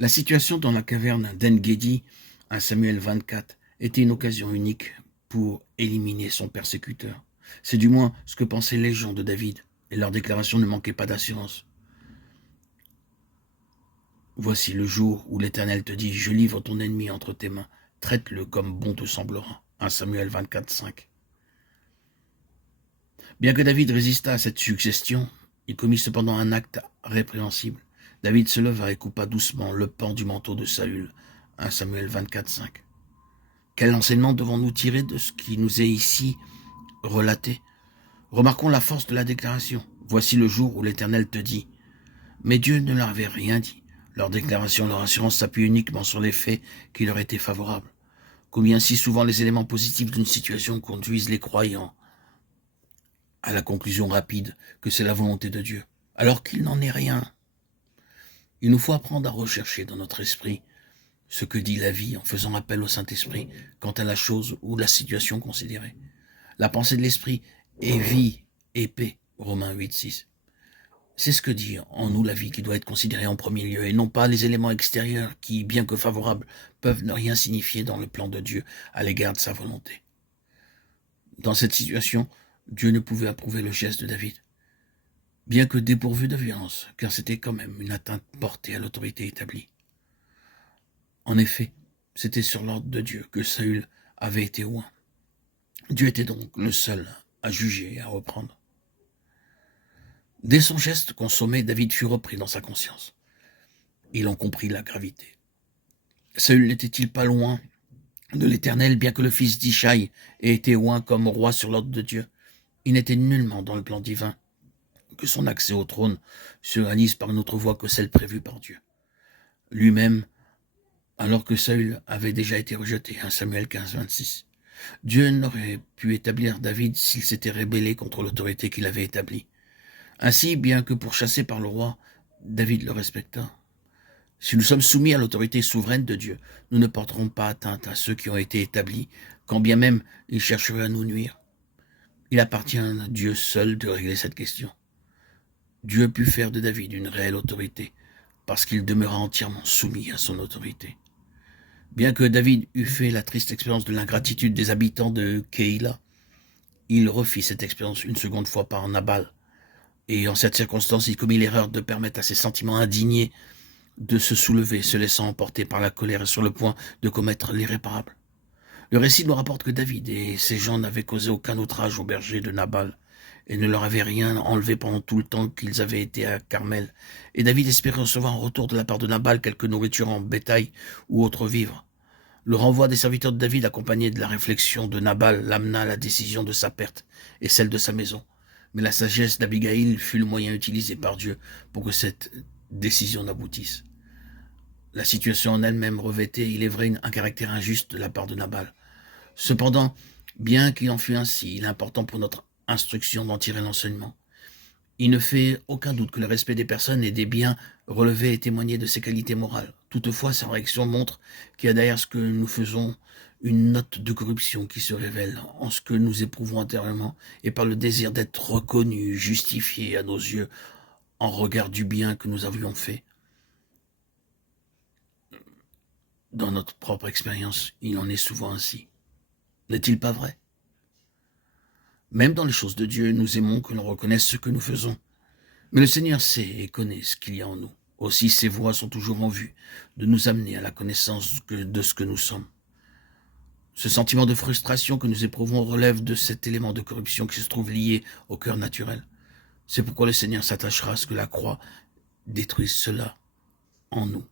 La situation dans la caverne d'En-Gedi, à Samuel 24, était une occasion unique pour éliminer son persécuteur. C'est du moins ce que pensaient les gens de David, et leur déclaration ne manquait pas d'assurance. Voici le jour où l'Éternel te dit, je livre ton ennemi entre tes mains, traite-le comme bon te semblera. 1 Samuel 24, 5. Bien que David résista à cette suggestion, il commit cependant un acte répréhensible. David se leva et coupa doucement le pan du manteau de Saül. 1 Samuel 24, 5. Quel enseignement devons-nous tirer de ce qui nous est ici relaté? Remarquons la force de la déclaration. Voici le jour où l'Éternel te dit. Mais Dieu ne leur avait rien dit. Leur déclaration, leur assurance s'appuie uniquement sur les faits qui leur étaient favorables. Combien si souvent les éléments positifs d'une situation conduisent les croyants à la conclusion rapide que c'est la volonté de Dieu, alors qu'il n'en est rien. Il nous faut apprendre à rechercher dans notre esprit ce que dit la vie en faisant appel au Saint-Esprit quant à la chose ou la situation considérée. La pensée de l'esprit est vie et paix, Romains 8, 6. C'est ce que dit en nous la vie qui doit être considérée en premier lieu, et non pas les éléments extérieurs qui, bien que favorables, peuvent ne rien signifier dans le plan de Dieu à l'égard de sa volonté. Dans cette situation, Dieu ne pouvait approuver le geste de David, bien que dépourvu de violence, car c'était quand même une atteinte portée à l'autorité établie. En effet, c'était sur l'ordre de Dieu que Saül avait été oint. Dieu était donc le seul à juger et à reprendre. Dès son geste consommé, David fut repris dans sa conscience. Il en comprit la gravité. Saül n'était-il pas loin de l'Éternel, bien que le fils d'Ishaï ait été oint comme roi sur l'ordre de Dieu? Il n'était nullement dans le plan divin que son accès au trône se réalise par une autre voie que celle prévue par Dieu. Lui-même, alors que Saül avait déjà été rejeté, 1 Samuel 15, 26. Dieu n'aurait pu établir David s'il s'était rébellé contre l'autorité qu'il avait établie. Ainsi, bien que pourchassé par le roi, David le respecta. Si nous sommes soumis à l'autorité souveraine de Dieu, nous ne porterons pas atteinte à ceux qui ont été établis, quand bien même ils chercheraient à nous nuire. Il appartient à Dieu seul de régler cette question. Dieu put faire de David une réelle autorité, parce qu'il demeura entièrement soumis à son autorité. Bien que David eût fait la triste expérience de l'ingratitude des habitants de Keïla, il refit cette expérience une seconde fois par Nabal, et en cette circonstance, il commit l'erreur de permettre à ses sentiments indignés de se soulever, se laissant emporter par la colère et sur le point de commettre l'irréparable. Le récit nous rapporte que David et ses gens n'avaient causé aucun outrage aux bergers de Nabal et ne leur avaient rien enlevé pendant tout le temps qu'ils avaient été à Carmel. Et David espérait recevoir en retour de la part de Nabal quelque nourriture en bétail ou autre vivre. Le renvoi des serviteurs de David, accompagné de la réflexion de Nabal, l'amena à la décision de sa perte et celle de sa maison. Mais la sagesse d'Abigaïl fut le moyen utilisé par Dieu pour que cette décision n'aboutisse. La situation en elle-même revêtait, il est vrai, un caractère injuste de la part de Nabal. Cependant, bien qu'il en fût ainsi, il est important pour notre instruction d'en tirer l'enseignement. Il ne fait aucun doute que le respect des personnes et des biens relevait et témoignait de ses qualités morales. Toutefois, sa réaction montre qu'il y a derrière ce que nous faisons une note de corruption qui se révèle en ce que nous éprouvons intérieurement et par le désir d'être reconnus, justifiés à nos yeux en regard du bien que nous avions fait. Dans notre propre expérience, il en est souvent ainsi. N'est-il pas vrai? Même dans les choses de Dieu, nous aimons que l'on reconnaisse ce que nous faisons. Mais le Seigneur sait et connaît ce qu'il y a en nous. Aussi, ses voies sont toujours en vue de nous amener à la connaissance de ce que nous sommes. Ce sentiment de frustration que nous éprouvons relève de cet élément de corruption qui se trouve lié au cœur naturel. C'est pourquoi le Seigneur s'attachera à ce que la croix détruise cela en nous.